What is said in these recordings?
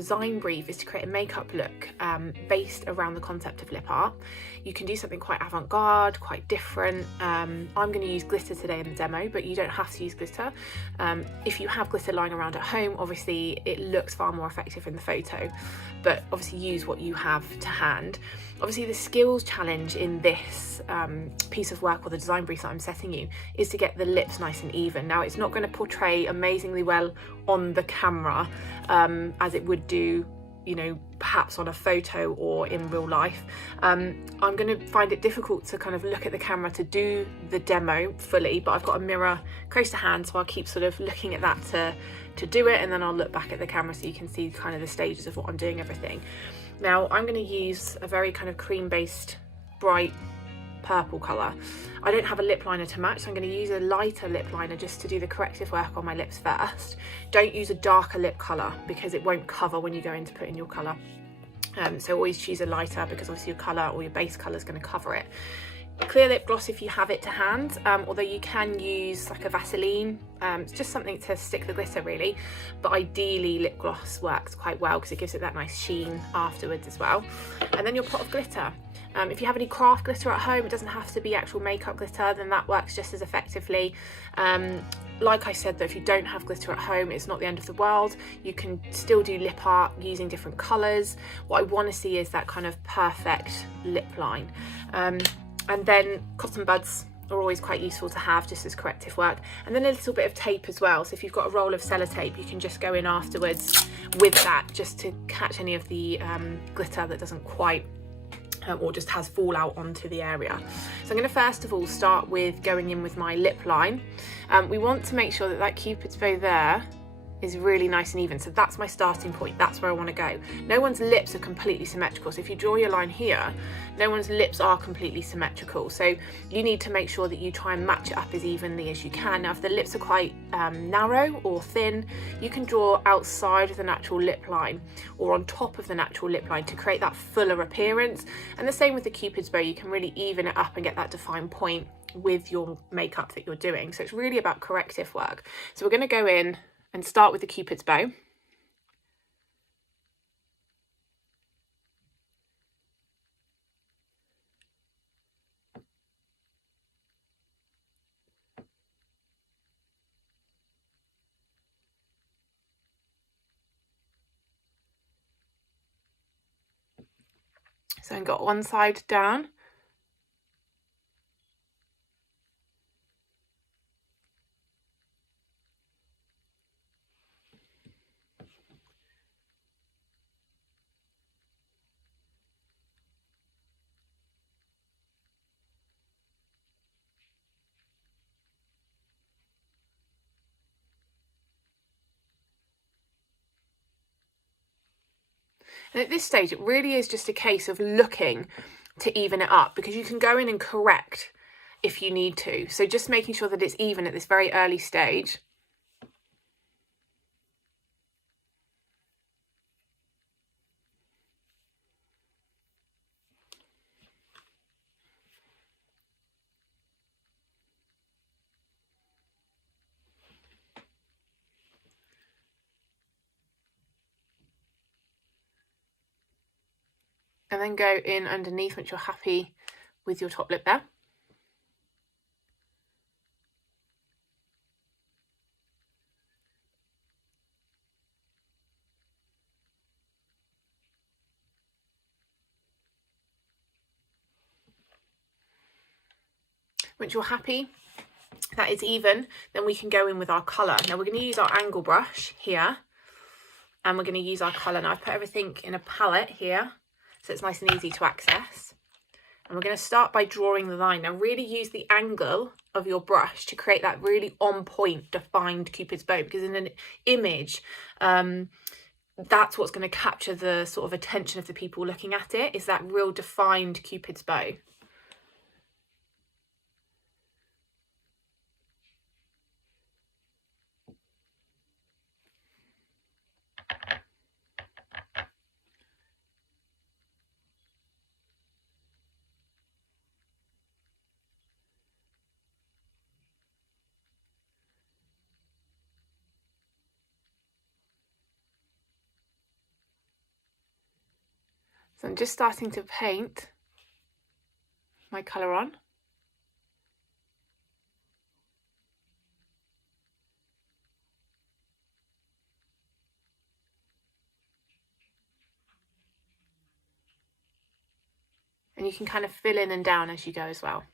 design brief is to create a makeup look based around the concept of lip art. You can do something quite avant-garde, quite different. I'm going to use glitter today in the demo, but you don't have to use glitter. If you have glitter lying around at home, obviously it looks far more effective in the photo, but obviously use what you have to hand. Obviously the skills challenge in this piece of work, or the design brief that I'm setting you, is to get the lips nice and even. Now, it's not going to portray amazingly well on the camera as it would do, you know, perhaps on a photo or in real life. I'm going to find it difficult to kind of look at the camera to do the demo fully, but I've got a mirror close to hand, so I'll keep sort of looking at that to do it, and then I'll look back at the camera so you can see kind of the stages of what I'm doing everything. Now, I'm going to use a very kind of cream based bright purple colour. I don't have a lip liner to match, so I'm going to use a lighter lip liner just to do the corrective work on my lips first. Don't use a darker lip colour because it won't cover when you go in to put in your colour. So always choose a lighter, because obviously your colour or your base colour is going to cover it. Clear lip gloss if you have it to hand, although you can use like a Vaseline. It's just something to stick the glitter really, but ideally lip gloss works quite well because it gives it that nice sheen afterwards as well. And then your pot of glitter. If you have any craft glitter at home, it doesn't have to be actual makeup glitter, then that works just as effectively. Like I said though, if you don't have glitter at home, it's not the end of the world. You can still do lip art using different colours. What I want to see is that kind of perfect lip line. And then cotton buds are always quite useful to have just as corrective work. And then a little bit of tape as well. So if you've got a roll of sellotape, you can just go in afterwards with that just to catch any of the glitter that doesn't quite or just has fallout onto the area. So I'm going to first of all start with going in with my lip line. We want to make sure that that Cupid's bow there is really nice and even. So that's my starting point. That's where I want to go. No one's lips are completely symmetrical. So if you draw your line here, no one's lips are completely symmetrical. So you need to make sure that you try and match it up as evenly as you can. Now, if the lips are quite narrow or thin, you can draw outside of the natural lip line or on top of the natural lip line to create that fuller appearance. And the same with the Cupid's bow. You can really even it up and get that defined point with your makeup that you're doing. So it's really about corrective work. So we're going to go in and start with the Cupid's bow. So I've got one side down. And at this stage, it really is just a case of looking to even it up, because you can go in and correct if you need to. So just making sure that it's even at this very early stage. And then go in underneath once you're happy with your top lip there. Once you're happy that it's even, then we can go in with our colour. Now we're going to use our angle brush here, and we're going to use our colour. Now I've put everything in a palette here, so it's nice and easy to access. And we're going to start by drawing the line. Now really use the angle of your brush to create that really on point defined Cupid's bow, because in an image, that's what's going to capture the sort of attention of the people looking at it, is that real defined Cupid's bow. So I'm just starting to paint my colour on. And you can kind of fill in and down as you go as well.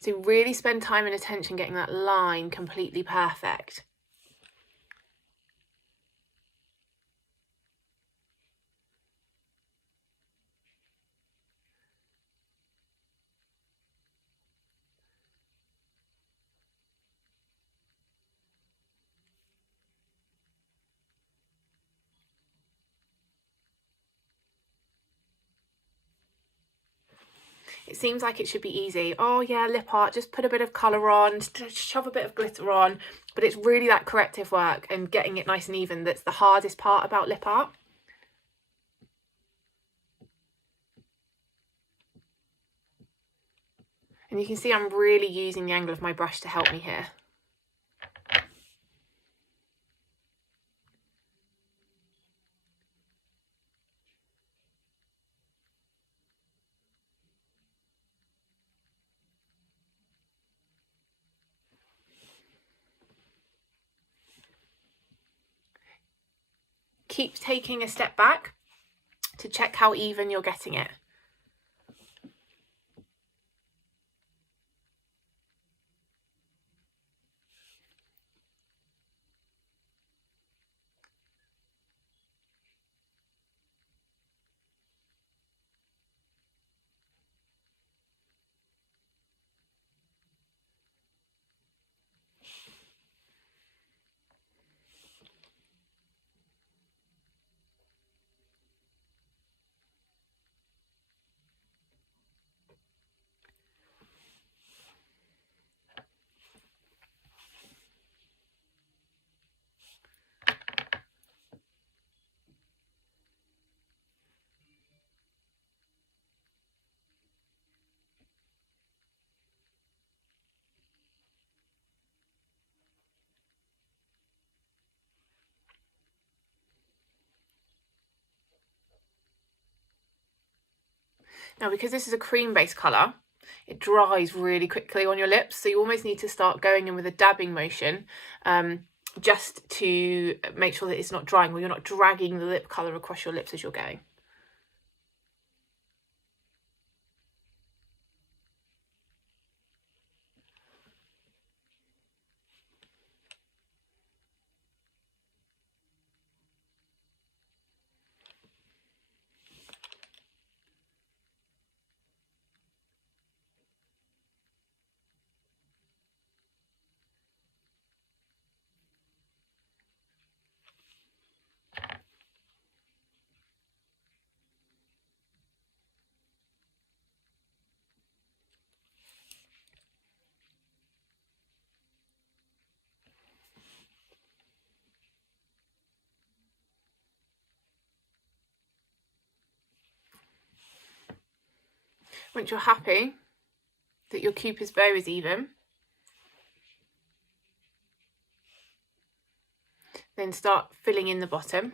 So really spend time and attention getting that line completely perfect. It seems like it should be easy. Oh yeah, lip art, just put a bit of colour on, just shove a bit of glitter on. But it's really that corrective work and getting it nice and even that's the hardest part about lip art. And you can see I'm really using the angle of my brush to help me here. Keep taking a step back to check how even you're getting it. Now, because this is a cream-based colour, it dries really quickly on your lips, so you almost need to start going in with a dabbing motion just to make sure that it's not drying, or you're not dragging the lip colour across your lips as you're going. Once you're happy that your cupid's bow is even, then start filling in the bottom.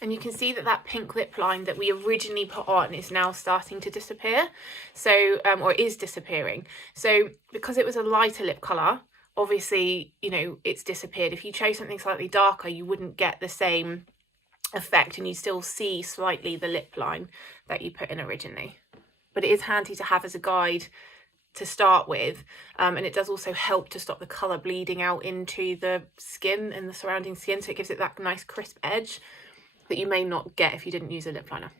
And you can see that that pink lip line that we originally put on is now starting to disappear. So, or is disappearing. So because it was a lighter lip colour, obviously, you know, it's disappeared. If you chose something slightly darker, you wouldn't get the same effect, and you still see slightly the lip line that you put in originally. But it is handy to have as a guide to start with, and it does also help to stop the colour bleeding out into the skin and the surrounding skin, so it gives it that nice crisp edge that you may not get if you didn't use a lip liner.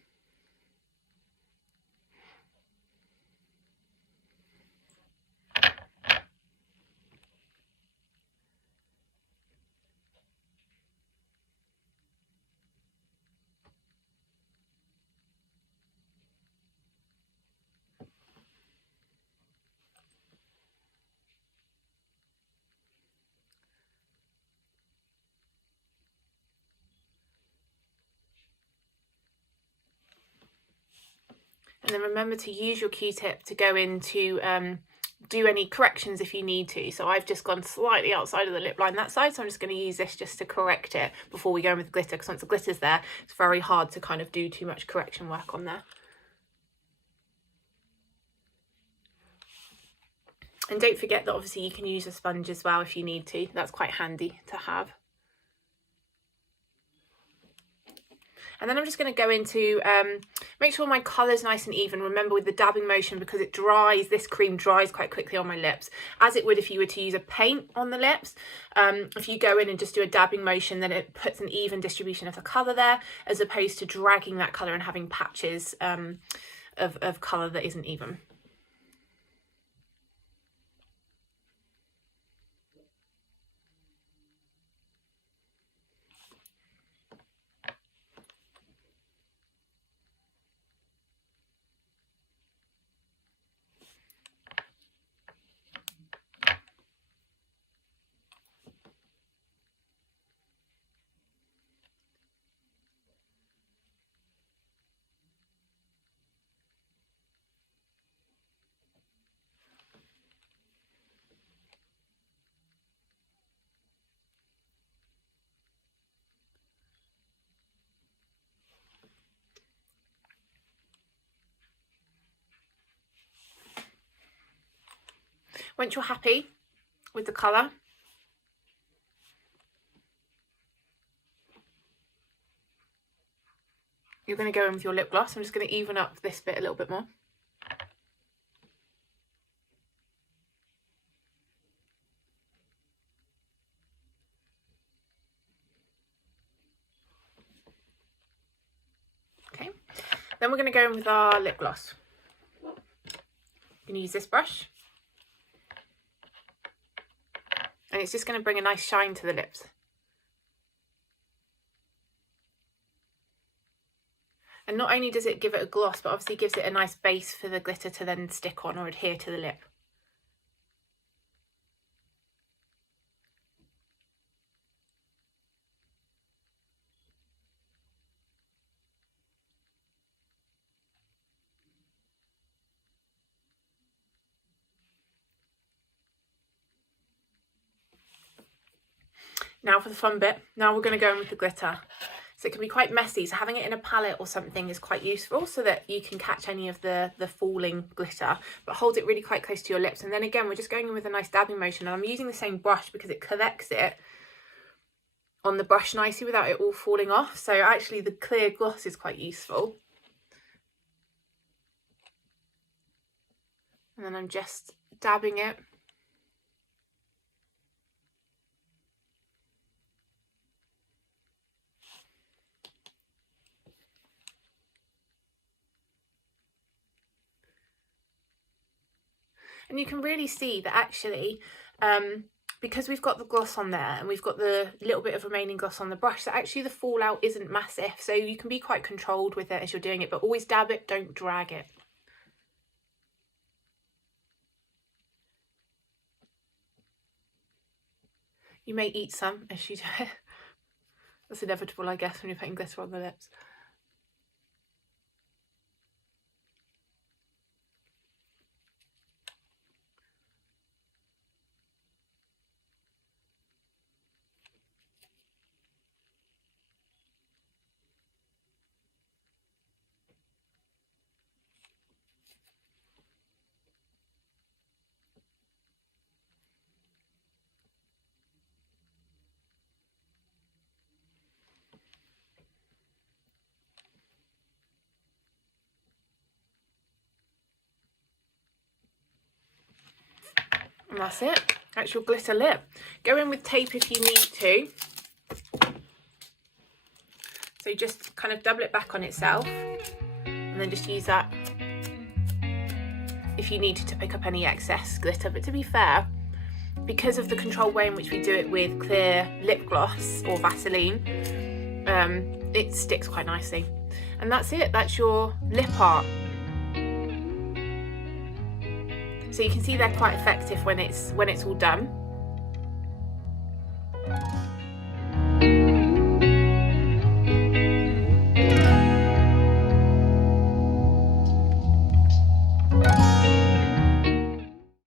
And then remember to use your Q-tip to go into do any corrections if you need to. So I've just gone slightly outside of the lip line that side, so I'm just going to use this just to correct it before we go in with glitter, because once the glitter's there, it's very hard to kind of do too much correction work on there. And don't forget that obviously you can use a sponge as well if you need to. That's quite handy to have. And then I'm just going to go into, make sure my colour's nice and even. Remember, with the dabbing motion, because it dries, this cream dries quite quickly on my lips, as it would if you were to use a paint on the lips. If you go in and just do a dabbing motion, then it puts an even distribution of the colour there, as opposed to dragging that colour and having patches of colour that isn't even. Once you're happy with the colour, you're going to go in with your lip gloss. I'm just going to even up this bit a little bit more. Okay, then we're going to go in with our lip gloss. I'm going to use this brush. And it's just going to bring a nice shine to the lips. And not only does it give it a gloss, but obviously gives it a nice base for the glitter to then stick on or adhere to the lip. Now for the fun bit. Now we're going to go in with the glitter. So it can be quite messy, so having it in a palette or something is quite useful, so that you can catch any of the falling glitter, but hold it really quite close to your lips. And then again, we're just going in with a nice dabbing motion, and I'm using the same brush because it collects it on the brush nicely without it all falling off. So actually the clear gloss is quite useful. And then I'm just dabbing it. And you can really see that actually, because we've got the gloss on there and we've got the little bit of remaining gloss on the brush, that actually the fallout isn't massive. So you can be quite controlled with it as you're doing it, but always dab it, don't drag it. You may eat some as you do it. That's inevitable, I guess, when you're putting glitter on the lips. And that's it. That's your glitter lip. Go in with tape if you need to. So just kind of double it back on itself, and then just use that if you needed to pick up any excess glitter. But to be fair, because of the controlled way in which we do it with clear lip gloss or Vaseline, it sticks quite nicely. And that's it. That's your lip art. So you can see they're quite effective when it's all done.